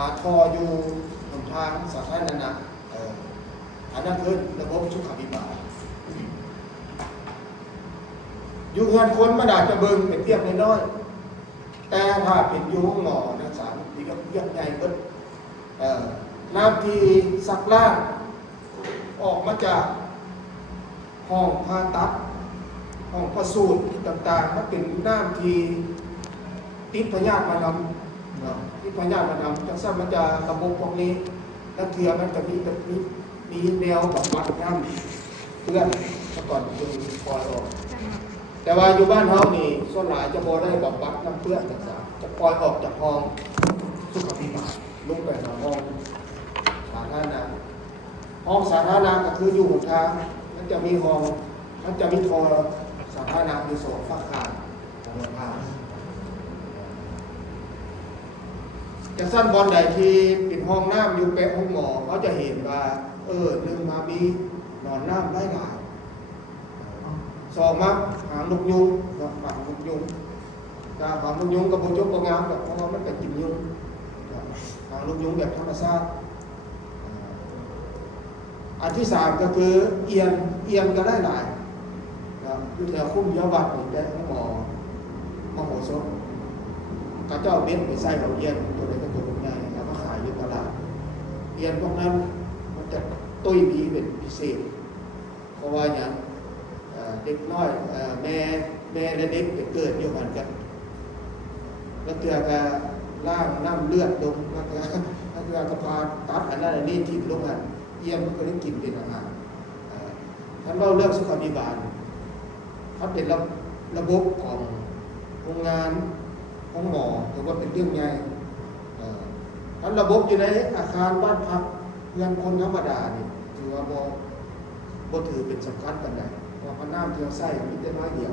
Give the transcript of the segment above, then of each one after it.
าทออยู่หนทางสาธารณะอันนั้นคือระบบสุขาภิบาลอยู่เฮือนคนมาดาจะเบิ่งเป็นเพียงน้อยๆแต่ถ้าเป็นอยู่ห้องหมอนักศึกษาที่ก็เพียงใหญ่เบิดน้ำที่ซักล้างออกมาจากห้องผ่าตัดห้องประสูติต่างๆมันเป็นน้ำที่ติดพยาธิมานำติดพยาธิมานำจังซั่นมันจะระบบพวกนี้แล้วเทื่อมันจะมีแนวบำบัดน้ำเพื่อนซะก่อนจึงปล่อยออกแต่ว่าอยู่บ้านเฮานี่ส่วนหลายจะบ่ได้บำบัดน้ำเพื่อนจังซั่นจะปล่อยออกจากห้องสุขภิบาลลงไปหาห้องสาธารณะห้องสาธารณะก็คืออยู่หนทางมันจะมีห้องมันจะมีทอสาธารณะอยู่สองฝั่งข้างของหนทางจะสั้นบอลใดที่เป็นห้องน้ำอยู่แปะห้องหมอเขาจะเห็นว่าหนึ่งมามีนอนน้ำได้หลายสองมาหางลูกยุงหางลูกยุงการหางลูกยุงกับโบจุกโบงามแบบเพราะว่ามันเป็นกินยุงหางลูกยุงแบบธรรมชาติอันที่สามก็คือเอียนก็ได้หลายอยู่แถวคุ้มยาวัดได้ห้องหมอมโหสถกระเจ้าเบ็ดไปใส่ของเอียนตัวไหนก็ตัวใหญ่แล้วก็ขายอยู่ตลาดเอียนพวกนั้นมันจะตุ้ยผีเป็นพิเศษเพราะว่าอย่างเด็กน้อยแม่และเด็กไปเกิดอยู่กันกันแล้วเตือกล่างน้ำเลือดลงแล้วเตือกระพาตัดอันนั้นอันนี้ทิ่มลงกันเอียนมันก็ได้กินเป็นอาหารท่านเล่าเรื่องสุขภิบาลถ้าเป็นระบบของโรงงานของหมอถือว่าเป็นเรื่องใหญ่ท่านระบบอยู่ในอาคารบ้านพักเรือนคนธรรมดานี่ถือว่าบ่ถือเป็นสำคัญกันได้เพราะว่าน้ำที่เราใส่มีแต่น้อยเดียว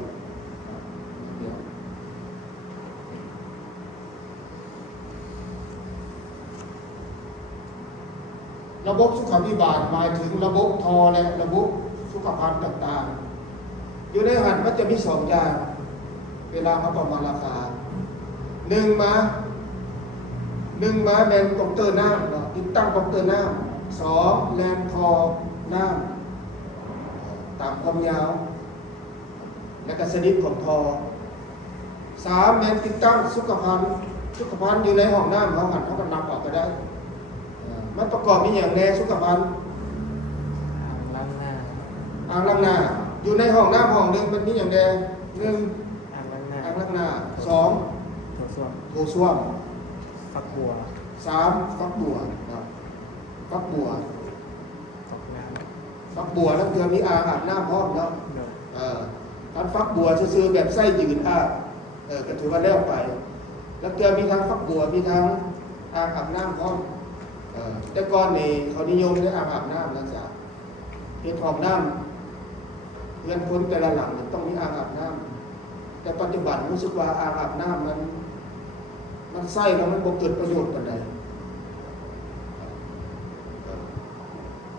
ระบบสุขภิบาลหมายถึงระบบทอและระบบสุขภัณฑ์ต่างๆอยู่ในหันมันจะมีสองอย่างเวลาเขาประมาณราคาหนึ่งมาแมนคอมเตอร์น้ำติดตั้งคอมเตอร์น้ำสองแลนคอน้ำตามความยาวและก็ชนิดของทอสามแมนติดตั้งสุขภัณฑ์อยู่ในห้องน้ำเขาหันเขาก็นำออกก็ได้มันประกอบมีอย่างแน่สุขภัณฑ์อ่างล้างหน้าอยู่ในห้องน้ำห้องหนึ่งมันมีอย่างแน่หนึ่งอ่างล้างหน้าสองโถส้วมฟักบัวสามฟักบัวครับฟักบัวแล้วเกือมีอ่างอาบน้ำพร้อมแล้วท่านฟักบัวซื้อแบบไส้ยืนก็ถือว่าแล้วไปแล้วเกือมีทั้งฟักบัวมีทั้งอ่างอาบน้ำพร้อมแต่ก่อนนี่เขานิยมได้อาบน้ำนะจ๊ะเฮ็ดห้องน้ำเรือนคนแต่ละหลังต้องมีอ่างอาบน้ำแต่ปัจจุบันรู้สึกว่าอ่างอาบน้ำมันใส่แล้วมันบ่เกิดประโยชน์ปานใด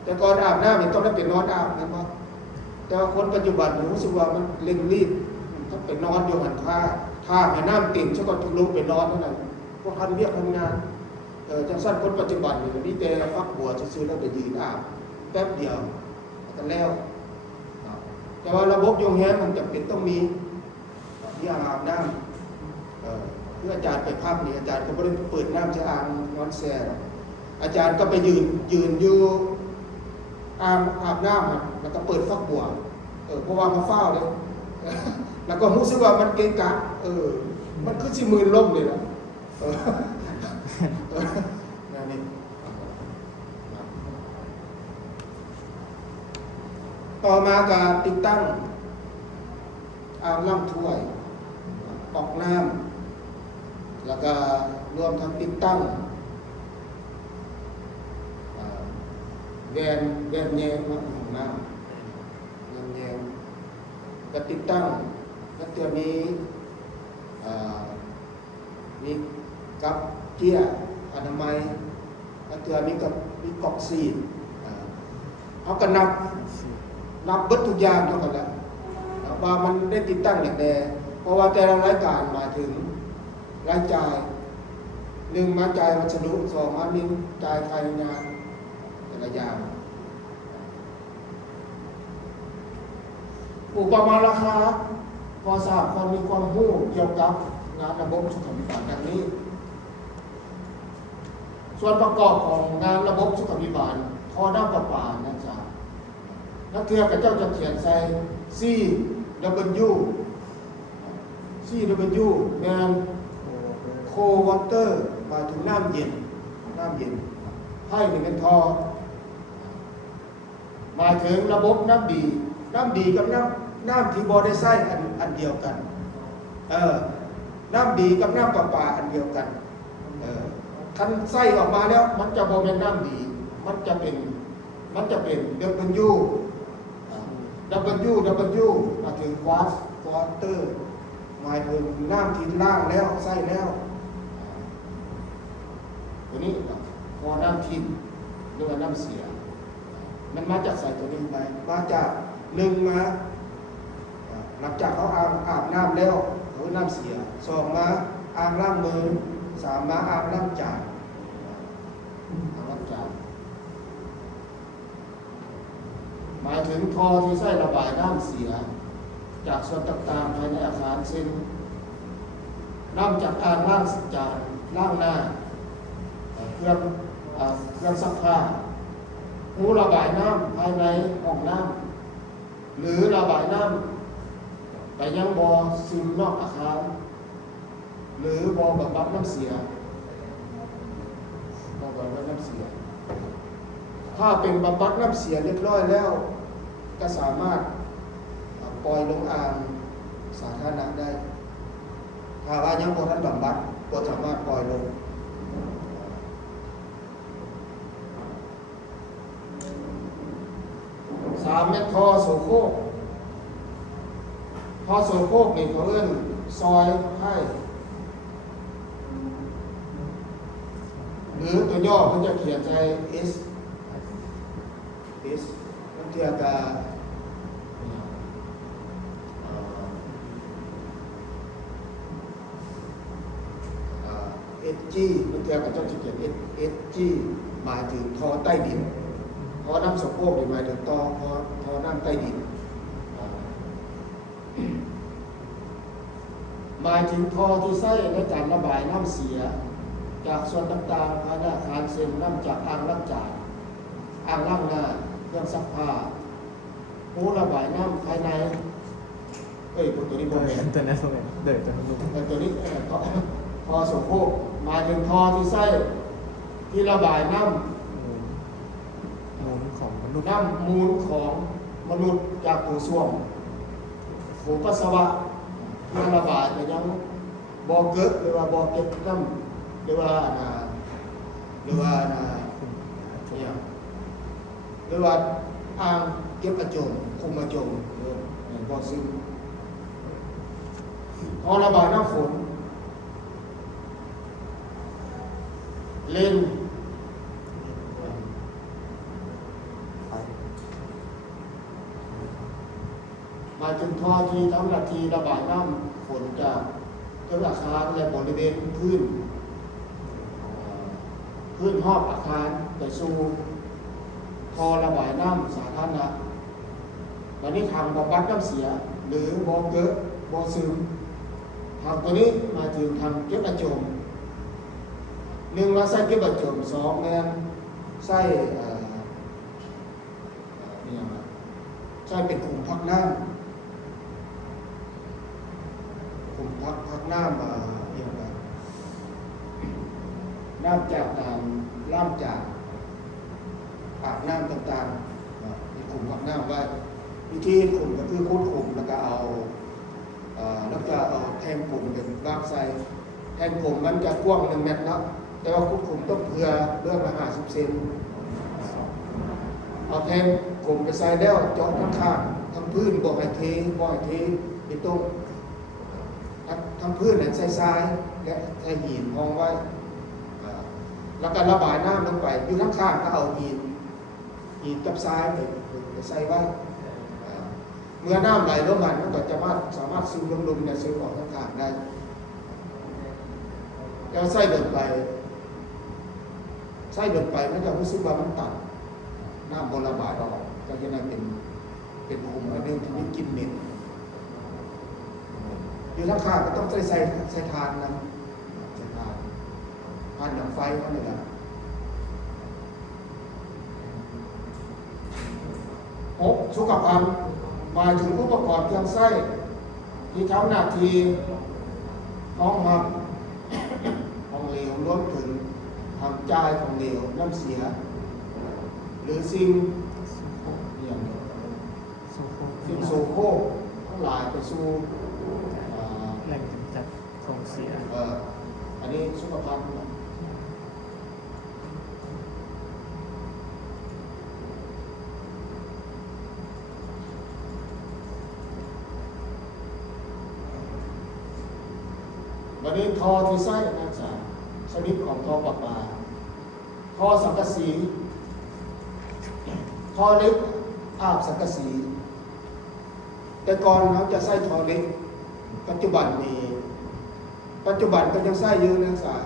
แต่ก่อนอาบน้ำนี่ต้องได้เป็นนอนอาบนั่นบ่แต่ว่าคนปัจจุบันรู้สึกว่ามันเร่งรีบถ้าเป็นนอนอยู่หันท่าให้น้ำเต็มซะก่อนถึงลงไปนอนเท่านั้นพวกคันเวียกทำงานจังสั้นคนปัจจุบันนี่มีแต่ฟักบัวซื้อแล้วไปยืนอาบแป๊บเดียวกันแล้วแต่ว่าระบบโรงแรมมันจำเป็นต้องมีที่อ่างอาบน้ำเพื่ออาจารย์ไปภาพนี่อาจารย์ก็ไม่ได้เปิดน้ำใช้อ่างนอนแช่อาจารย์ก็ไปยืนอยู่อ่างอาบน้ำแล้วก็เปิดฟักบัวเพราะว่าเขาเฝ้าเลยแล้วก็รู้สึกว่ามันเกะกะมันคือสิมือล่มเลยนะนี่ต่อมาการติดตั้งอ่างล้างถ้วยปอกน้ำแล้วก็รวมทั้งติดตั้งแวนแยงของน้ำแวนแยงก็ติดตั้งแล้วตัวนี้มีกับเกียร์อนามัยแล้วตัวนี้กับมีกอกซีนเขาก็นับเบิดทุกอย่างเท่ากันแล้วว่ามันได้ติดตั้งอย่างใดเพราะว่าแต่ละรายการหมายถึงรายจ่าย หนึ่งมาจ่ายวัสดุสองมานิ่งจ่ายค่างานแต่ละอย่างอุปมาราคาพอทราบความมีความรู้เกี่ยวกับงานระบบสุขาภิบาลดังนี้ส่วนประกอบของงานระบบสุขาภิบาลท่อน้ำประปานะจ๊ะนักเรียนกับเจ้าจะเขียนใส่ CW แมนโควอเตอร์หมายถึงน้ำเย็นให้นี่เป็นท่อหมายถึงระบบน้ำดีกับน้ำที่บ่ได้ใช้อันเดียวกันน้ำดีกับน้ำประปาอันเดียวกันคันใส่ออกมาแล้วมันจะบ่เป็นน้ำดีมันจะเป็นW มาถึงวอเตอร์หมายถึงน้ำที่ล้างแล้วใส่แล้วตัวนี้พอน้ำทิ้งหรือว่าน้ำเสียมันมาจากใส่ตัวนี้ไปมาจากหนึ่งมาหลังจากเขาอาบน้ำแล้วเขาน้ำเสียสองมาอาบล้างมือสามมาอาบล้างจานหมายถึงท่อที่ใช้ระบายน้ำเสียจากส่วนต่างๆภายในอาคารเช่นน้ำจากอ่างล้างจานล้างหน้าเครื่องซักผ้าหูระบายน้ำภายในห้องน้ำหรือระบายน้ำไปยังบ่อซึมนอกอาคารหรือบ่อบำบัดน้ำเสียถ้าเป็นบำบัดน้ำเสียเรียบร้อยแล้วก็สามารถปล่อยลงอ่างสาธารณะได้ถ้าว่ายังบ่ทันบำบัดก็สามารถปล่อยลงสามเม็ดท่อโสโครกนี่เขาเอิ้นซอยให้หรือตัวย่อเขาจะเขียนใช้ S มันเทียบกับSG มันเทียบกับเจ้าจะเขียน SG หมายถึงท่อใต้ดินท่อน้ำโสโครกหมายถึงท่อน้ำใต้ดินหมายถึงท่อที่ใช้ในการระบายน้ำเสียจากส่วนต่างๆภายในอาคารเช่นน้ำจากอ่างล้างจานอ่างล้างหน้าเครื่องซักผ้าหูระบายน้ำภายในตัวนี้บ่แม่นตัวนี้ตัวนี้ท่อโสโครกหมายถึงท่อที่ใช้ที่ระบายน้ำมูลของมนุษย์จากโถส้วมโถปัสสาวะที่ระบายไปยังบ่อเกิดหรือว่าบ่อเก็บน้ำหรือว่าอ่างเก็บอาจมคุมอาจมบ่อซึมท่อระบายน้ำฝนเลนมาถึงท่อที่ทำหน้าที่ระบายน้ำฝนจากทั้งอาคารและบริเวณพื้นหอบอาคารไปสู่ท่อระบายน้ำสาธารณะวันนี้ทางบำบัดน้ำเสียหรือบ่อเกิดบ่อซึมทางตัวนี้มาถึงทางเก็บอาจมหนึ่งมาใส่เก็บอาจมสองแมนใส่เป็นขุมพักน้ำพักน้ำน้ำจากล้างจากอาบน้ำต่างๆมีขุมพักน้ำไว้วิธีขุมก็คือคุดขุมแล้วก็เอาแทงขุมเป็นวางใส่แทงขุมมันจะกว้าง1 เมตรนะแต่ว่าคุดขุมต้องเผื่อเรื่องละ50 เซนเอาแทงขุมไปใส่แล้วเจาะข้างทั้งพื้นบ่ให้เทเป็นต้นทั้งพื้นใส่ทรายและใส่หินมองไว้แล้วก็ระบายน้ำลงไปอยู่ข้างๆก็เอาหินกับทรายไปใส่ไว้เมื่อน้ำไหลลงมามันก็จะสามารถซึมลงในซึมออกข้างๆได้แล้วใส่เดินไป ใส่เดินไปมันจะรู้สึกว่ามันตัดน้ำบระบายออกก็จะนั่นเป็นคุมอันนึงที่มีกลิ่นเหม็นอยู่ทั้งข้างก็ต้องใส่ทานนะใส่ทานดับไฟเขาเนี่ยนะสุขภัณฑ์หมายถึงอุปกรณ์เครื่องใช้ที่ทำหน้าที่ห้องหับห้องเหลวรวมถึงทำจ่ายของเหลวน้ำเสียหรือสิ่งโซโครกทั้งหลายไปสู่แหล่งกำจัดของเสียอันนี้สุขภัณฑ์วันนี้ทอที่ไส้นักศึกษาชนิดของทอประปาทอสังกะสีทอเล็กอาบสังกะสีแต่ก่อนเราจะใส่ทอเล็กปัจจุบันก็ยังใส่อยู่นักศึกษา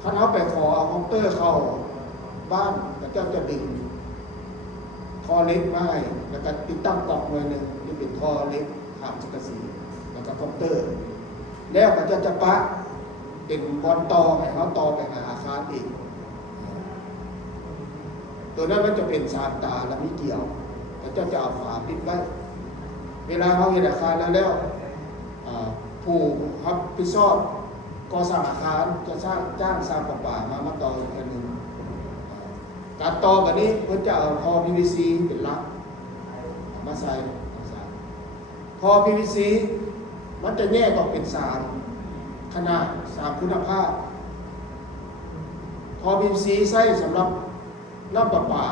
ถ้าเราไปขอเอาคอมเตอร์เข้าบ้านก็จะดึงทอเล็กมาให้แล้วก็ติดตั้งกล่องไว้หนึ่งนี่เป็นทอเล็กอาบสังกะสีแล้วก็คอมเตอร์แล้วก็จะปะเป็นบอลต่อให้เขาต่อไปหาอาคารอีกตัวนั้นมันจะเป็นสามตาและมีเกี่ยวแล้วจะเอาฝาปิดไว้เวลาเขาเห็นอาคารแล้วผู้รับผิดชอบก่อสร้างอาคารจะจ้างสร้างประปามาต่ออีกอันหนึ่งการต่อแบบนี้เพื่อจะเอาท่อ PVC เป็นหลักมาใส่ท่อ PVC มันจะแยกออกเป็น3ขนาด3คุณภาพพอ PVC ใช้สำหรับน้ำประปา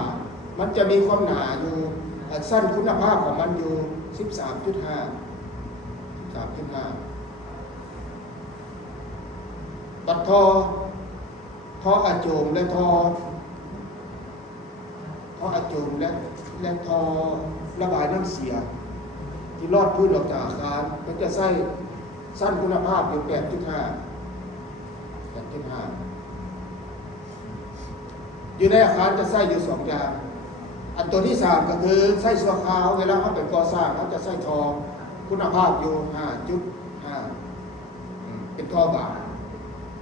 มันจะมีความหนาอยู่สั้นคุณภาพของมันอยู่ 13.5 บัดท่ออะโจมและท่ออะโจมและท่อระบายน้ำเสียที่รอดพื้นออกจากอาคารมันจะใส่สั้นคุณภาพอยู่ 8.5 อยู่ในอาคารจะใส่อยู่2อย่างอันตัวที่3ก็คือใส่ชั่วคราวเวลาเขาเป็นก่อสร้างเขาจะใส่ทอคุณภาพอยู่ 5.5 เป็นทอบาง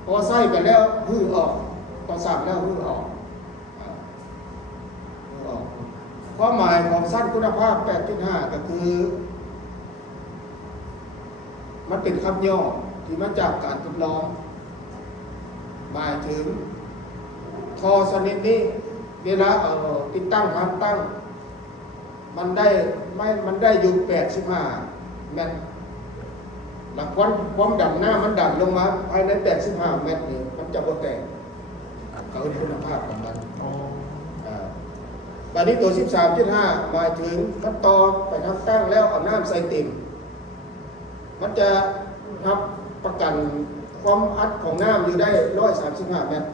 พอใส่ไปแล้วหื้อออกพอสั่งแล้วหื้อออกความหมายของสั้นคุณภาพ 8.5 ก็คือมันเป็นคำย่อที่มาจากการทดลองหมายถึงทอชนิดนี้เวลาติดตั้งตั้งมันได้อยู่85 เมตรหลักความดันหน้ามันดันลงมาภายใน85 เมตรนี่มันจะบ่แตกเขาเป็นคุณภาพของมันตอนนี้ตัว 13.5 หมายถึงขั้นตอนไปทำตั้งแล้วเอาน้ำใส่เต็มมันจะรับประกันความอัดของน้ำอยู่ได้135 เมตร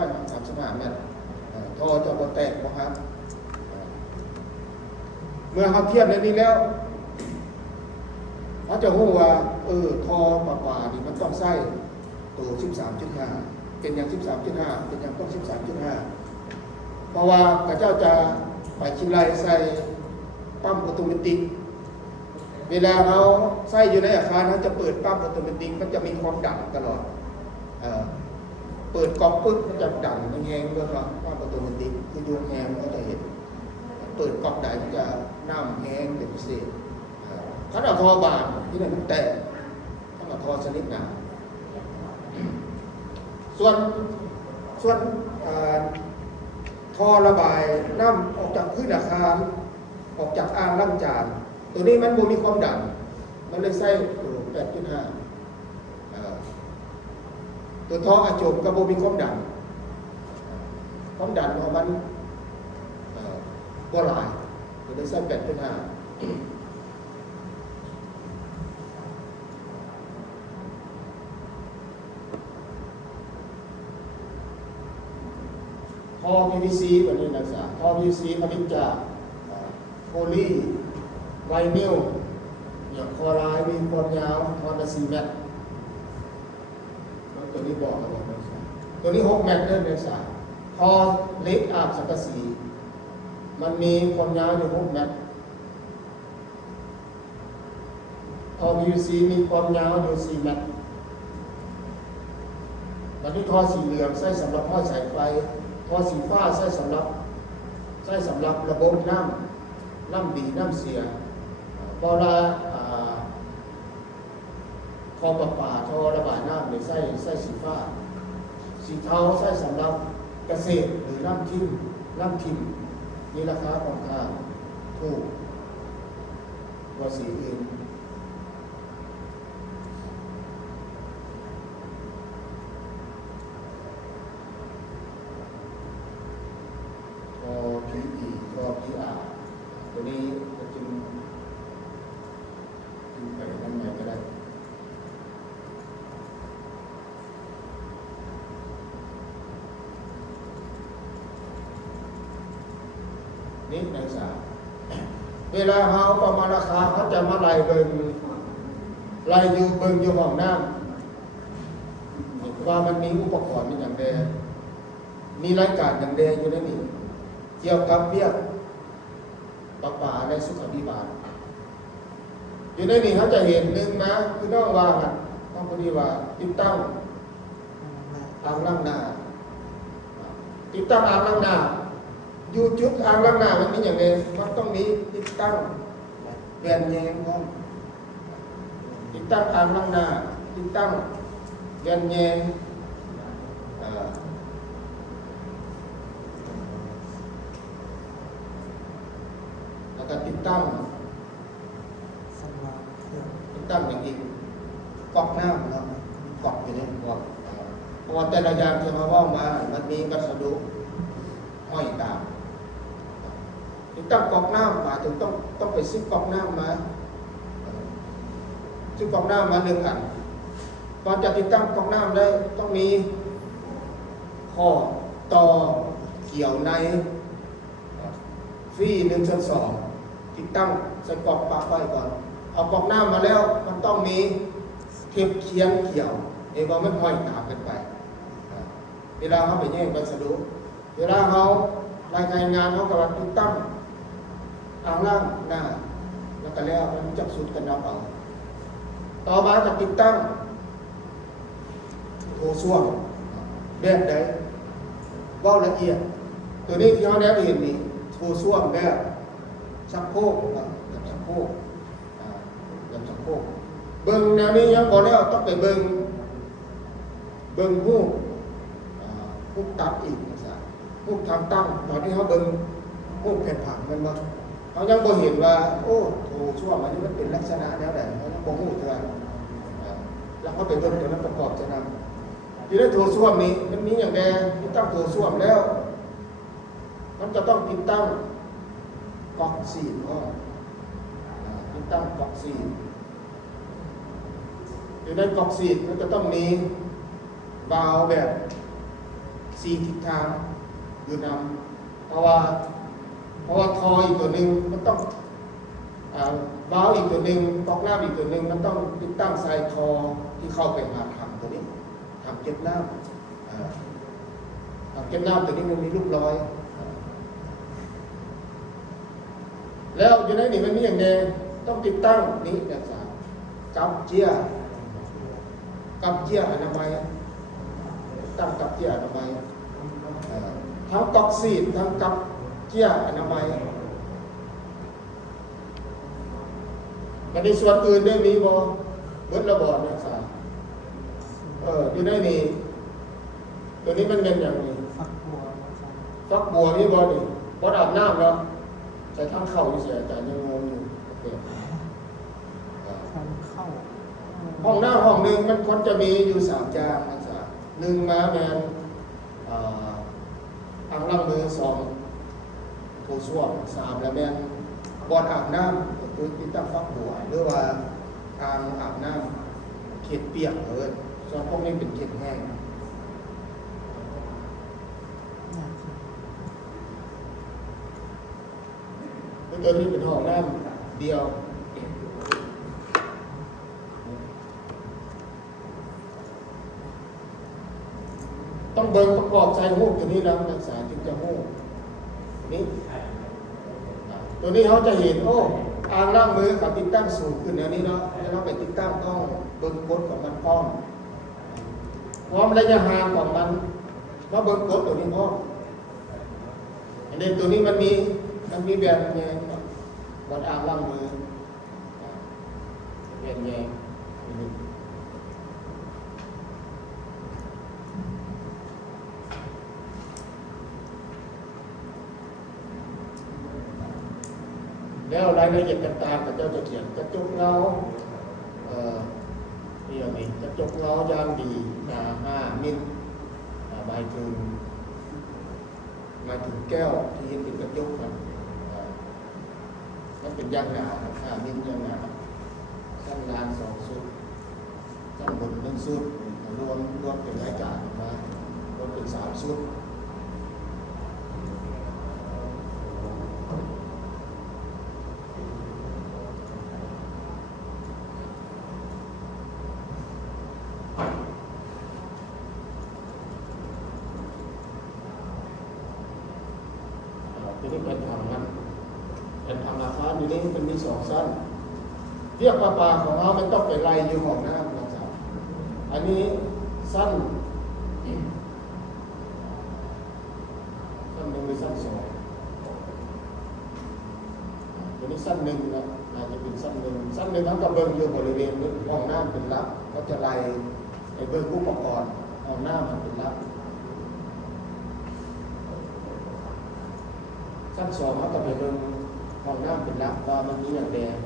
135 เมตรทอจะบ่แตกบ่ครับเมื่อเขาเทียบในนี้แล้วเขาจะรู้ว่าทอประปานี่มันต้องใส่ตัว 13.5 เป็นอย่าง 13.5 เป็นอย่างต้อง 13.5 เพราะว่ากระเจ้าจะไปชิมไลใส่ปั๊มออโตเมติกเวลาเขาใส่อยู่ในอาคารเขาจะเปิดปั๊มออโตเมติกมันจะมีความดันตลอดเปิดก๊อกปึ๊บมันจะดันแห้งด้วยครับปั๊มออโตเมติกคือโยงแห้งก็จะเห็นเปิดก๊อกใดมันจะน้ำแห้งเป็นพิเศษถ้าเอาทอบางที่นั่นมันแตกถ้าเอาทอชนิดหนาส่วนทอระบายน้ำออกจากพื้นอาคารออกจากอ่างล้างจานตัวนี้มันบ่มีความดันมันเลยใส่ 8.5 ตัวท่ออะโจมก็บ่มีความดันของมันบ่หลายตัวเลยใส่ 8.5 ท่อ PVC แบบนี้นักศึกษาท่อ PVC ผลิตจากโพลีไวนิลอย่างคอไลน์มีความยาวทอนละ4 เมตรตัวนี้บอกครับนักศึกษาตัวนี้6 เมตรเด้อนักศึกษา พอเล็กอาบสังกะสีมันมีความยาวอยู่6 เมตรท่อ PVC มีความยาวอยู่4 เมตรวันนี้ท่อสีเหลืองใช้สำหรับห้อยสายไฟท่อสีฟ้าใช้สำหรับระบบน้ำดีน้ำเสียเวลาคอประปาท่อระบายน้ำในใช้สีฟ้าสีเทาใช้สำหรับเกษตรหรือน้ำทิมนี่ราคาของค่าถูกกว่าสีอื่นพอ PE ก็ PR ตัวนี้ก็จึงไปนั่นไหนก็ได้นี่นักศึกษาเวลาเขาประมาณราคาเขาจะมาไล่เบิ่งอยู่ห้องน้ำว่ามันมีอุปกรณ์อย่างใดมีรายการอย่างใดอยู่ในนี้เกี่ยวกับเวียกประปาในสุขภิบาลอยู่ในนี้เขาจะเห็นหนึ่งนะคือน้องว่ากันต้องพอดีว่าติดตั้งอ่างล้างหน้าติดตั้งอ่างล้างหน้าอยู่จุดอ่างล้างหน้ามันมีอย่างไรมันต้องมีติดตั้งแผ่นแยงพร้อมติดตั้งอ่างล้างหน้าติดตั้งแผ่นแยงแล้วก็ติดตั้งอย่างอีกก๊อกน้ำนะก๊อกอยู่ในก๊อกเพราะว่าแต่ละอย่างที่มาว่ามามันมีวัสดุห้อยตามติดตั้งก๊อกน้ำหมายถึงต้องไปซื้อก๊อกน้ำมาซื้อก๊อกน้ำมา1 อันก่อนจะติดตั้งก๊อกน้ำได้ต้องมีข้อต่อเกี่ยวในฟี่1/2ติดตั้งใส่ก๊อกปลั๊กไว้ก่อนเอาก๊อกน้ำมาแล้วมันต้องมีเทปเขียนเกี่ยวว่ามันห้อยตามกันไปเวลาเขาไปแย่งวัสดุเวลาเขารายงานเขากับติดตั้งอ่างล้างหน้าแล้วก็แล้วมันจับสูตรกันนับเอาต่อมาจะติดตั้งโถส้วมแบบใดว่าละเอียดตัวนี้ที่เขาได้เห็นนี่โถส้วมแบบชักโครกแบบชักโครกเบิ่งแนวนี้ยังบ่แล้วต้องไปเบิ่งหูตัดอีกนะหูทางตั้งตอนที่เขาเบิ่งหูแผ่นผังมันบ่เขายังบ่เห็นว่าโอ้โถส้วมอันนี้มันเป็นลักษณะแนวใดเขายังบ่ฮู้เท่านั้นแล้วเขาไปเบิ่งตัวนั้นประกอบจะนำอยู่ในโถส้วมนี้มันมีอย่างใดติดตั้งโถส้วมแล้วมันจะต้องติดตั้งก๊อกซีนติดตั้งก๊อกซีนอยู่ในก๊อกซีนมันจะต้องมีวาล์วแบบ4 ทิศทางอยู่นำเพราะว่าทออีกตัวหนึ่งมันต้องวาล์วอีกตัวหนึ่งก๊อกน้ำอีกตัวหนึ่งมันต้องติดตั้งสายทอที่เข้าไปหาถังตัวนี้ถังเก็บน้ำถังเก็บน้ำตัวนี้มันมีรูปรอยแล้วอยู่ในนี้มันมีอย่างเดียวต้องติดตั้งนี้นะครับกับเจียอนามัยตั้งกับเจียอนามัยทั้งก๊อกซีนทั้งกับเจียอนามัยมันในส่วนอื่นได้มีบ่เบิดระบอดนะครับอยู่ในนี้ตัวนี้มันเป็นอย่างนี้ฟักบัวนี่บ่นี่บ่อาบน้ำแล้วใส่ทั้งเข่าอยู่เสียแต่ยังงงอยู่ห้องหน้าห้องหนึ่งมันควรจะมีอยู่3 อย่างนะครับ1มาแมนอ่างล้างมือ2โถส้วม3แล้วแมนบอดอาบน้ำก็คือติดตั้งฟักบัวหรือว่าอ่างอาบน้ำเขตเปียกส่วนพวกนี้เป็นเขตแห้งตัวนี้เป็นห้องน้ำเดียวต้อง เบิ่งประกอบใส่หูตัวนี้แล้วนักศึกษาจึงจะหูนี่ตัวนี้เขาจะเห็นโอ้อ่างล้างมือกับติดตั้งสูงขึ้นอย่างนี้เนาะแล้วเราไปติดตั้งต้องเบิ่งกฎของมันพร้อมระยะห่างของมันเพราะเบิ่งกฎตัวนี้พร้อมอันนี้ตัวนี้มันมีแบบแยงบนอ่างล้างมือแบบแยงแล้วรายละเอียดต่างๆก็เจ้าจะเขียนกระจกเงานี่อย่างนี้กระจกเงายางดีหนา5 มิลหมายถึงแก้วที่เห็นเป็นกระจกมันเป็นยางหนา5 มิลยางหนาสั้นลาน2 ชุดสั้นบน1 ชุดรวมเป็นรายการมารวมเป็น3 ชุดทีนี้เป็นทางนั้นเป็นทางอาคารอยู่นี่มันมี2 สั้นเรียกปลาของเรามันต้องไปไล่อยู่ห้องน้ำนะครับอันนี้สั้น1หรือสั้น2ตัวนี้สั้น1นะอาจจะเป็นสั้น1ทั้งกับเบิ้งอยู่บริเวณห้องน้ำเป็นหลักก็จะไล่ไอ้เบิ้งอุปกรณ์ห้องน้ำมันเป็นหลักสั้น2เขาก็ไปเบิ่งห้องน้ำเป็นหลักว่ามันมีอย่างแดง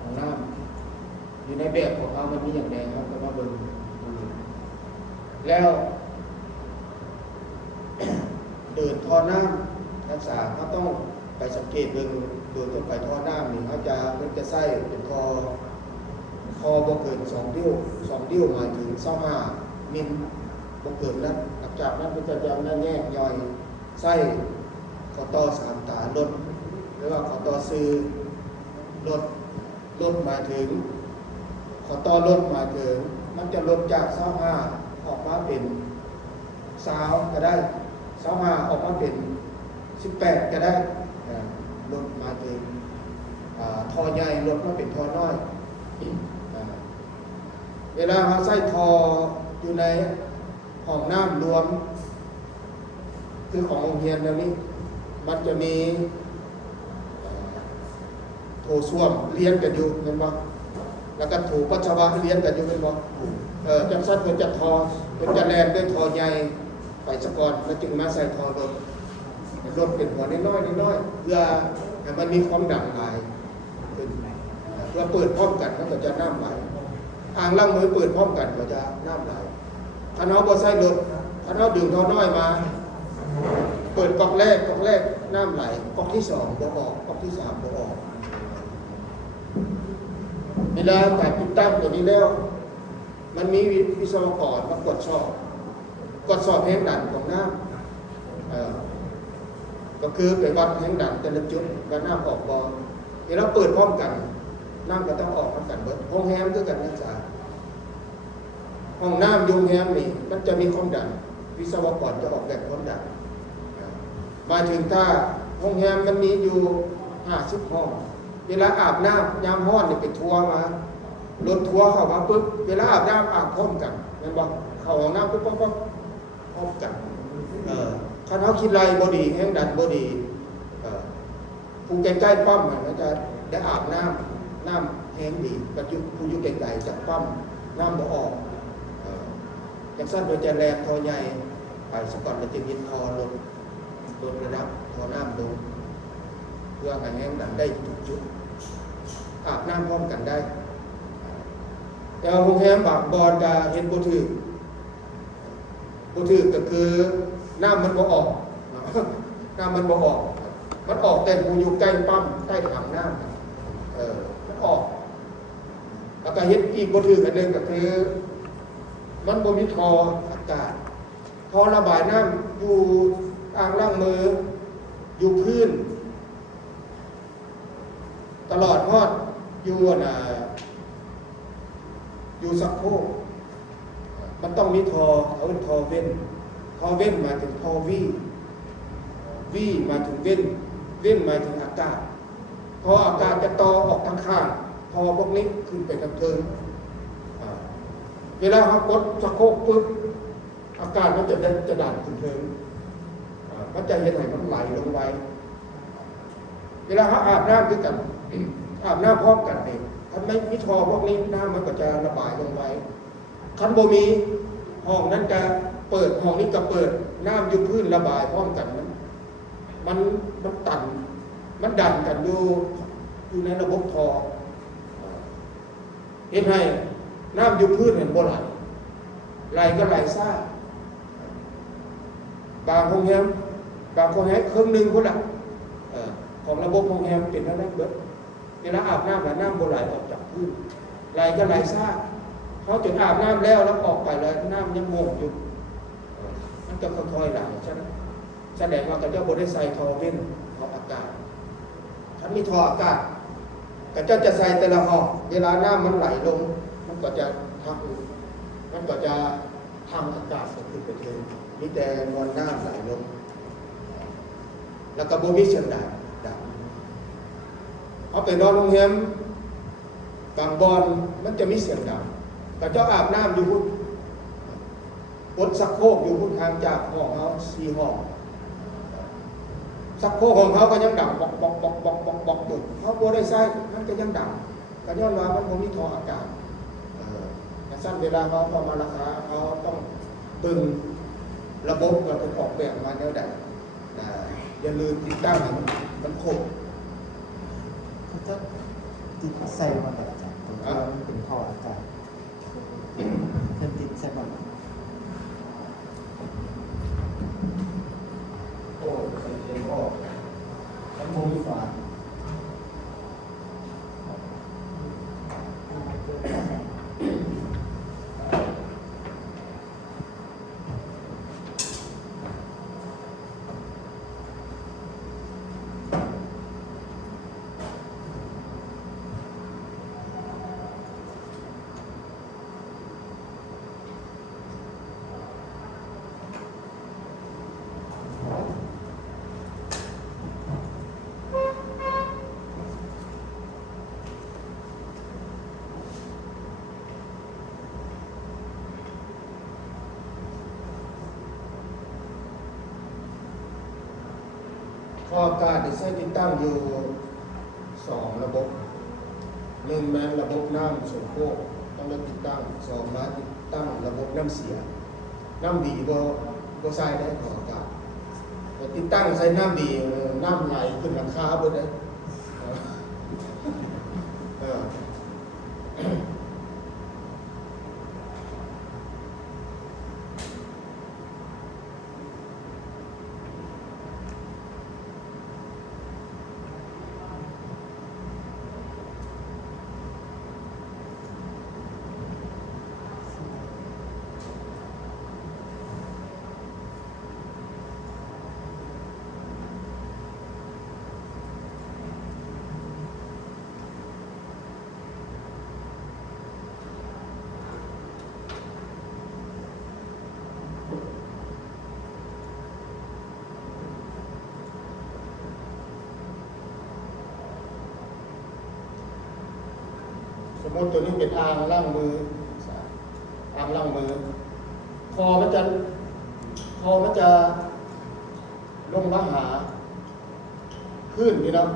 ห้องน้ำอยู่ในแบบของเขามันมีอย่างแดงเขาก็มาเบิ่งแล้ว เดินท่อน้ำนักศึกษาเขาต้องไปสังเกตเบิ่งโดยต้นไปท่อน้ำนี่เขาจะใส่เป็นคอบ่เกิน2 ดิ้วหมายถึง25 มิลบ่เกินนั้นหลังจากนั้นก็จะแยกย่อยใส่ขอต่อ3 ตาลดหรือว่าขอต่อซื้อลดหมายถึงขอต่อลดหมายถึงมันจะลดจาก25ออกมาเป็น20ก็ได้25ออกมาเป็น18ก็ได้ลดหมายถึงท่อใหญ่ลดมาเป็นท่อน้อยเวลาเราใส่ท่ออยู่ในห้องน้ำรวมคือของโรงเรียนแล้วนี่มันจะมีโถส้วมเลี้ยงกันอยู่เห็นบ่แล้วก็โถปัสสาวะเลี้ยงกันอยู่เห็นบ่จังซั่นเพิ่นจะแล่นด้วยท่อใหญ่ไปซะก่อนแล้วจึงมาใส่ท่อรถเป็นหัวน้อยๆเพื่อให้มันมีความดันไหลขึ้นเพื่อเปิดพร้อมกันมันก็จะน้ำไหลอ่างล้างมือเปิดพร้อมกันก็จะน้ำไหลถ้าเราบ่ใส่รถถ้าเราดึงท่อน้อยมาเปิดก๊อกแรกน้ำไหลก๊อกที่2บ่ออกก๊อกที่3บ่ออกเวลาแต่ติดตั้งตัวนี้แล้วมันมีวิศวกรมากดสอบแรงดันของน้ำก็คือไปวัดแรงดันแต่ละจุดว่าน้ำออกบ่เวลาเปิดพร้อมกันน้ำก็ต้องออกพร้อมกันเบิดห้องแฮมคือกันนักศึกษาห้องน้ำโรงแรมนี่มันจะมีความดันวิศวกรจะออกแบบความดันมาถึงถ้าห้องแฮมมันมีอยู่50 ห้องเวลาอาบน้ำยามร้อนนี่ไปทัวร์มารถทัวร์เข้ามาปุ๊บเวลาอาบน้ำอาบพร้อมกันแม่นบ่เข้าห้องน้ำปุ๊บพร้อมกันคันเฮาคิดไรบ่ดีแรงดันบ่ดีผู้ใกล้ๆปั๊มมันจะได้อาบน้ำแห้งดีปัจจุผู้อยู่ไกลๆจากปั๊มน้ำบ่ออกจังซั่นเพิ่นจะแลกท่อใหญ่ไปสก่อนแล้วจึงยึดท่อลดระดับท่อน้ำลงเพื่อให้แห้งดันได้ทุกจุดอาบน้ำพร้อมกันได้แต่โรงแรมบางบอนก็เห็นบ่ถูกก็คือน้ำมันบ่ออกมันออกแต่ผู้อยู่ใกล้ปั๊มใกล้ถังน้ำมันออกแล้วก็เห็นอีกบ่ถูกอันนึงก็คือมันบ่มีท่ออากาศท่อระบายน้ำอยู่อ่างล้างมืออยู่พื้นตลอดฮอดอยู่สักโครกมันต้องมีท่อเอาเป็นท่อเว้น พอเว้นหมายถึงพอวีหมายถึงเว้นหมายถึงอากาศพออากาศจะต่อออกทางข้างพอพวกนี้ขึ้นไปทางเทิงเวลาเขากดสะโคกปุ๊บอากาศมันจะดันขึ้นเทิงมันจะเห็นไหมันไหลลงไว้เวลาเขาอาบน้ำด้วยกันอาบน้ำพร้อมกันเองถ้าไม่มีทอพวกนี้น้ำมันก็จะระบายลงไว้คันโบมีห้องนั้นจะเปิดห้องนี้ก็เปิดน้ำอยู่พื้นระบายพร้อมกันมันตันมันดันกันอยู่ในระบบทอเห็นให้น้ำอยู่พื้นเห็นบ่ไหลก็ไหลซ่าบางโรงแรมครึ่งหนึ่งพุ่นละของระบบโรงแรมเป็นแล้วนะเบิดเวลาอาบน้ำแล้วน้ำบ่ไหลออกจากพื้นไหลก็ไหลซ่าเขาจนอาบน้ำแล้วออกไปแล้วน้ำยังงงอยู่มันก็ค่อยๆไหลใช่ไหมแสดงว่าก็จะบ่ได้ใส่ทอเว้นทออากาศถ้ามีทออากาศก็จะใส่แต่ละห้องเวลาน้ำมันไหลลงมันก็จะทำอากาศขึ้นไปเองมีแต่มวลน้ำไหลลงแล้วก็บ่มีเสียงดังเอาไปนอนโรงแรมบางบอนมันจะมีเสียงดังก็เจ้าอาบน้ำอยู่พุ่นกดสักโคกอยู่พุ่นทางจากห้องเขา4 ห้องสักโคกของเขาก็ยังดังบอกอยู่เขาบ่ได้ใส่มันก็ยังดังก็ย้อนว่ามันบ่มีท่ออากาศสั้นเวลาเขาพอมาราคาเขาต้องตึงระบบเราถึงออกแบบมาแนวใดอย่าลืมติดตั้งให้มันครบเขาจะติดใส่มาแบบอาจารย์ตัวมันเป็นท่ออากาศเพิ่มติดใส่มาโอ้ใส่เองก็ทั้งโมมีฝาท่ออากาศที่ใช้ติดตั้งอยู่2 ระบบ1แม่นระบบน้ำส่งโคกต้องได้ติดตั้ง2มาติดตั้งระบบน้ำเสียน้ำดีบ่ใส่ได้ท่ออากาศแต่ติดตั้งใส่น้ำดีน้ำไหลขึ้นหลังคาเบิดได้สมมติตัวนี้เป็นอ่างล้างมือคอมันจะลงมาหาขึ้นนี่เนาะ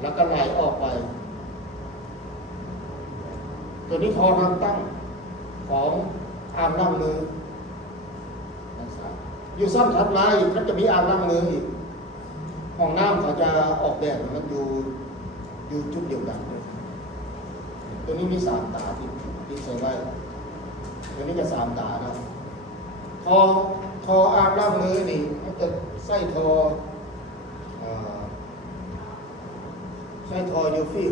แล้วก็ไหลออกไปตัวนี้คอทางตั้งของอ่างล้างมืออยู่ซ้ำถัดมาอีกมันจะมีอ่างล้างมืออีกห้องน้ำเขาจะออกแบบมันอยู่จุดเดียวกันตัวนี้มี3 ตาที่ใส่ไว้ตัวนี้จะ3 ตานะทออาบล้างมือนี่มันจะใส่ทอยูฟี่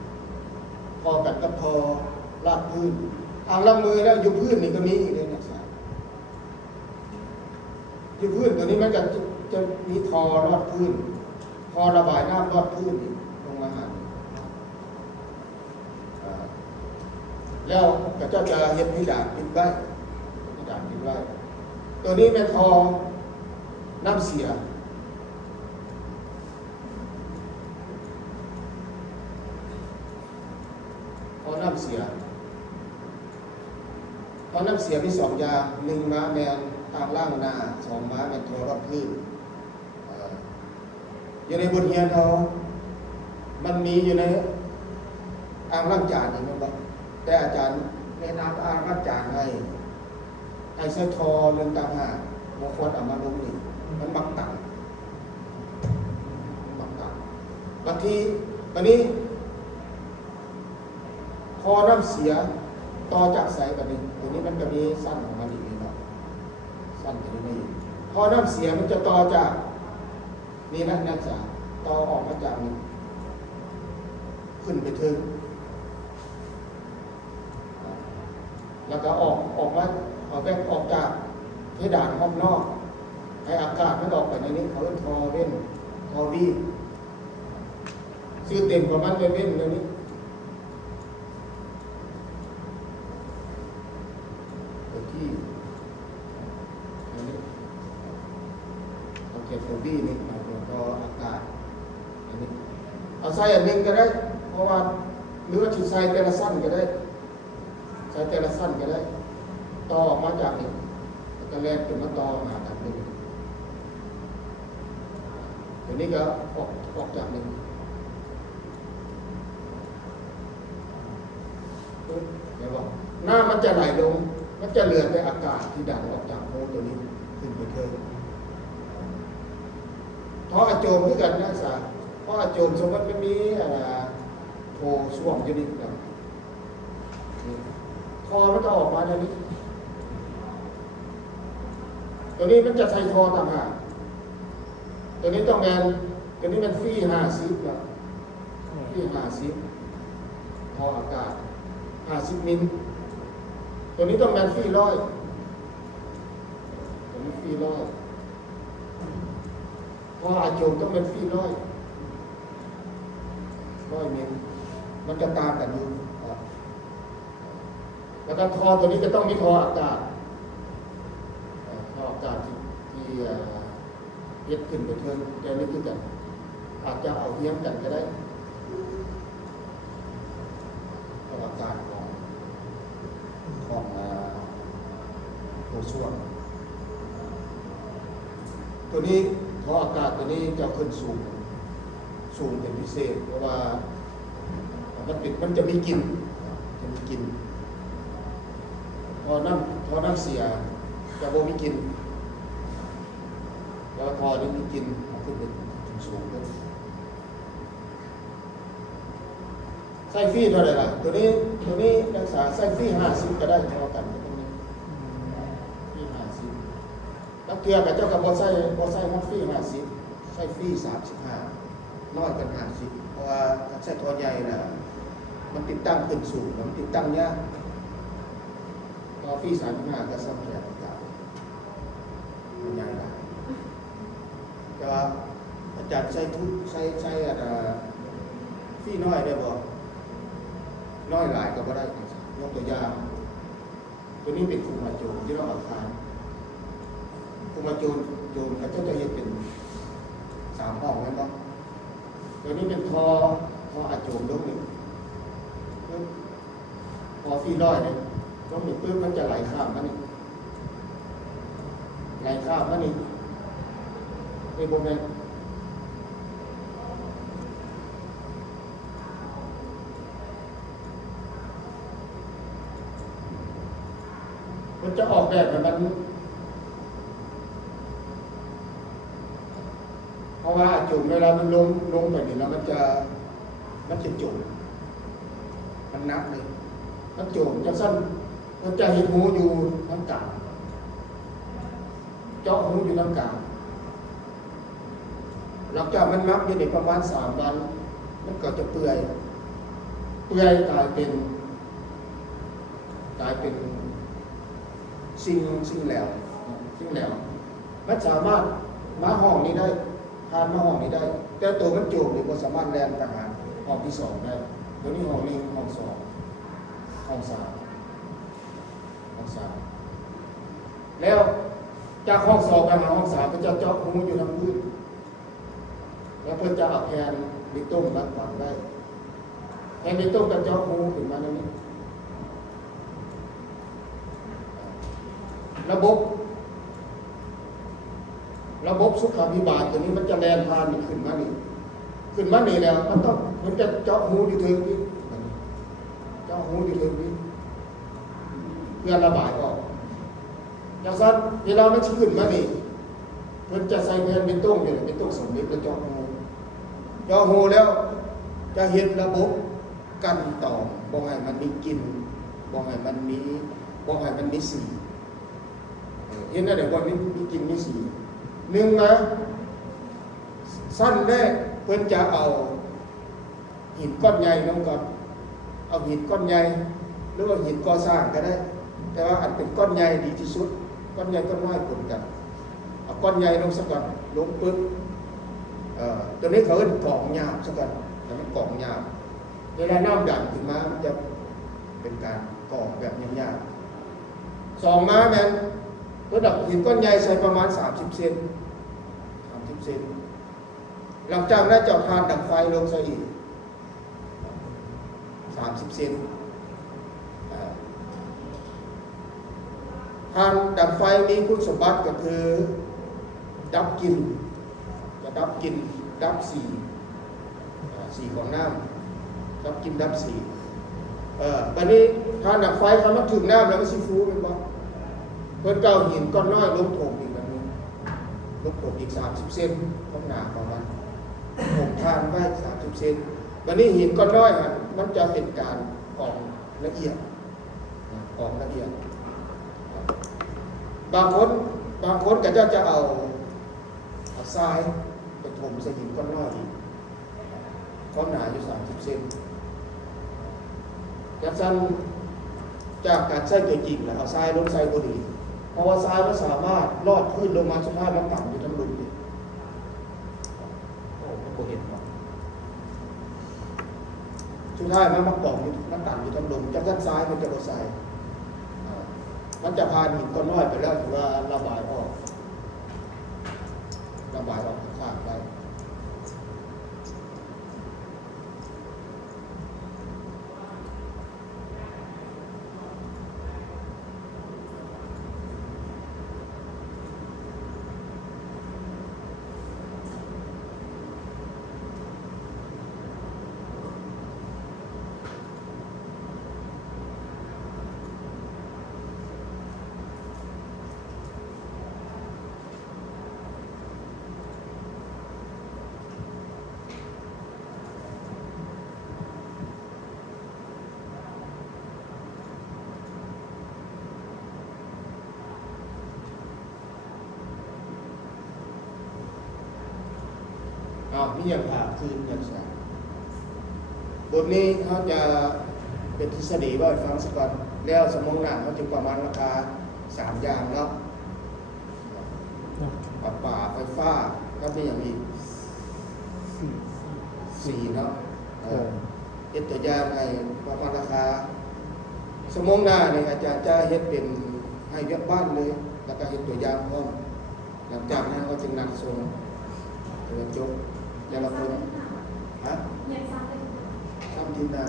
50พอกันกับทอลาดพื้นอาบล้างมือแล้วอยู่พื้นนี่ก็มีอีกเลยนะครับอยู่พื้นตัวนี้มันจะมีทอลอดพื้นทอระบายน้ำลอดพื้นลงมาหาแล้วก็จะเห็นให้ด่านปิดไว้ ตัวนี้เป็นทอน้ำเสียทอน้ำเสียทอน้ำเสียมี2อย่าง1ม้าแมนตามล่างหน้า2ม้าแมนทอรับพื้นอยู่ในบทเรียนเขามันมีอยู่ในอ่างล้างจานอย่างนั้นบ้างแต่อาจารย์แนะนำอ่างล้างจานให้ใช้ทอเรื่องต่างหากบางคนเอามาลงนี่มันมักต่ำบางทีวันนี้ทอน้ำเสียต่อจากสายแบบนี้ตัวนี้มันจะมีสั้นของมันอีกนิดหน่อยสั้นตัวนี้ทอน้ำเสียมันจะต่อจากนี่นะนักศึกษาต่อออกมาจากนี้ขึ้นไปถึงแล้วก็ออกมาเอาแบกออกจากเพดานห้องนอกให้อากาศมันออกไปในนี้เขาเรียกทอเว้นทอวีชื่อเต็มประมาณเว้นในนี้ที่อันนี้เราเก็บทอวีนี่มาเป็นทออากาศอันนี้เอาใส่อันนึงก็ได้เพราะว่าหรือว่าชุดใส่แต่ละสั้นก็ได้ใส่แต่ละสั้นก็ได้ต่อออกมาจากนี้แล้วก็แลกขึ้นมาต่อมาจากนี้ตัวนี้ก็ออกจากนี้เห็นป่ะหน้ามันจะไหลลงมันจะเหลือแต่อากาศที่ดันออกจากโพตัวนี้ขึ้นไปเทิงท่ออาโจมคือกันนะสาท่ออาโจมสมมติมันมีโพช่วงอยู่นี่นะทอมันจะออกมาในนี้ตัวนี้มันจะใช้ทอต่างหากตัวนี้ต้องแมนตัวนี้มันฟรี50นะฟรี50ทออากาศ50 มิลตัวนี้ต้องแมนฟรี100ตัวนี้ฟรี100ทออาโจมต้องแมนฟรี100มิลมันจะตามกันอยู่แล้วก็ทอตัวนี้จะต้องมีทออากาศที่เย็ดขึ้นไปเทินจะไม่ขึ้นกันอาจจะเอาเทียมกันก็ได้ทออากาศของตัวช่วงตัวนี้ทออากาศตัวนี้จะขึ้นสูงเป็นพิเศษเพราะว่ามันจะมีกลิ่นพอน้ำเสียจะโบมีกลิ่นแล้วพอนี้มีกลิ่นขึ้นไปสูงขึ้นไส้ฟรีเท่าไหร่ล่ะตัวนี้นักศึกษาไส้ฟรี50ก็ได้เท่ากันตรงนี้ฟรี50นักเรียนกับเจ้ากับบอไส้มาฟรี50ไส้ฟรี35น้อยกัน50เพราะว่าไส้ทอใหญ่น่ะมันติดตั้งขึ้นสูงมันติดตั้งยากพอฟรี35ก็ซ้ำแค่ต่างมันใหญ่ได้แต่ว่าอาจารย์ใช้ฟรีน้อยได้บ่น้อยหลายก็บ่ได้ยกตัวอย่างตัวนี้เป็นคุมาโจรที่เราอาคารคุมาโจรเขาจะเห็นเป็น3 ห้องนั่นบ่ตัวนี้เป็นทออาโจมลงนี่พอฟรีน้อยเนี่ยลงนี่ปึ๊บมันจะไหลข้ามมันนี่ในบนนั้นมันจะออกแบบมันเพราะว่าจุ่มเวลามันลงแบบนี้แล้วมันจะจุ่มมันนับเลยมันจุ่มจะสั้นมันจะเห็นหูอยู่ทั้งกลางเจาะหูอยู่ทั้งกลางหลังจากมันนับอยู่ในประมาณ3 วันมันก็จะเปื่อยกลายเป็นสิ่งแหลวมันสามารถมาห้องนี้ได้ผ่านมาห้องนี้ได้แต่ตัวมันโจมหรือมันสามารถแล่นทหารห้องที่ 2ได้ตัวนี้ห้องนี้ห้อง2ห้อง 3แล้ว จากห้อง2ไปหาห้อง3ก็จะเจาะหูอยู่ทางพื้นแล้วเพื่อจะเอาแผ่นบิตุ้มมาฝังได้แผ่นบิตุ้มกับเจาะหูขึ้นมาในนี้ระบบสุขาภิบาลตัวนี้มันจะแลนผ่านขึ้นมานี่แล้วมันจะเจาะหูที่ถึงนี่เจาะหูที่ถึงนี่เพื่อระบายออกอย่างนั้นเวลามันขึ้นมานี่เพิ่นจะใส่แผ่นบิตุ้มอยู่บิตุ้มสำลิดแล้วเจาะหูแล้วจะเห็นระบบกันต่อบ่ให้มันมีกลิ่นบ่ให้มันมีสีเห็นได้แต่ว่ามีกลิ่นมีสีหนึ่งนะสั้นแรกเพิ่นจะเอาหินก้อนใหญ่ลงก่อนเอาหินก้อนใหญ่หรือว่าหินก่อสร้างก็ได้แต่ว่าอันเป็นก้อนใหญ่ดีที่สุดก้อนใหญ่ก้อนน้อยผลกันเอาก้อนใหญ่ลงสักก่อนลงปึ๊บตัวนี้เขาเรียกกล่องหยาบสักก่อนแต่มันกล่องหยาบเวลาน้ำดันขึ้นมามันจะเป็นการกล่องแบบหยาบๆ2 ม้าแมนระดับหินก้อนใหญ่ใส่ประมาณ30 เซนหลังจากนั้นเจาะทานดับไฟลงใส่อีก30 เซนทานดับไฟมีคุณสมบัติก็คือดับกลิ่นดับสีของน้ำดับกลิ่นดับสีวันนี้ทานดับไฟทำมาถึงน้ำแล้วมันสิฟูเป็นบ่เพิ่นเก่าหินก้อนน้อยลงโถมอีกแบบนึงลงโถมอีก30 เซนของหนาประมาณผมทานไว้30 เซนวันนี้หินก้อนน้อยมันจะเป็นการกรองละเอียดบางคนก็จะเอาทรายไปถมใส่หินก้อนน้อยอีกก้อนหนาอยู่30 เซนจากการใช้ตัวจริงแล้วเอาทรายลงใส่บ่ดีเพราะว่าทรายมันสามารถลอดขึ้นลงมาสุดท้ายมันต่ำอยู่ทั้งลุมนี่มันบ่เห็นหรอกสุดท้ายมันมาเกาะอยู่มันต่ำอยู่ทั้งลุมจากด้านซ้ายมันจะบ่ใส่มันจะพาหินก้อนน้อยไปแล้วถือว่าระบายออกข้างๆได้นี่อย่างผ่าคืนอย่างสามบทนี้เขาจะเป็นทฤษฎีว่าฟังสักก่อนแล้วสมองหนักเขาจะประมาณราคา3 อย่างเนาะป่าไฟฟ้าก็เป็นอย่างอีก4เนาะเฮ็ดตัวอย่างให้ประมาณราคาสมองหน้าเนี่ยอาจารย์จะเฮ็ดเป็นให้เวียกบ้านเลยแล้วก็เฮ็ดตัวอย่างพร้อมหลังจากนั้นก็จึงนำส่งตัวจบแต่ละคนทำที่หน้า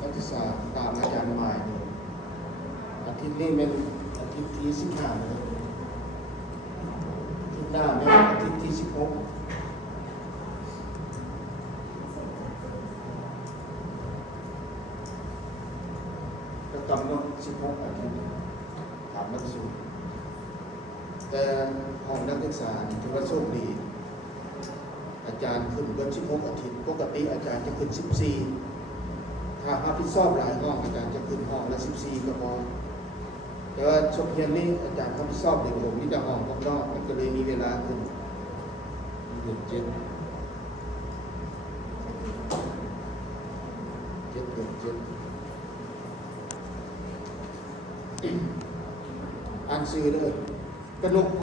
นักศึกษาตามอาจารย์หมายอาทิตย์นี้เป็นอาทิตย์ที่15เลยอาทิตย์หน้าเป็นอาทิตย์ที่16กำหนด16 อาทิตย์ถามนักสูตรแต่ห้องนักศึกษาถือว่าโชคดีอาจารย์ขึ้นก็16 อาทิตย์ปกติอาจารย์จะขึ้น14ถ้ารับผิดชอบหลายห้องอาจารย์จะขึ้นห้องละ14ก็พอแต่ว่าช่วงเย็นนี้อาจารย์รับผิดชอบในผมที่จะห้องข้างนอกมันก็เลยมีเวลาขึ้นเดือน7อ่านซื้อเลยกระหนก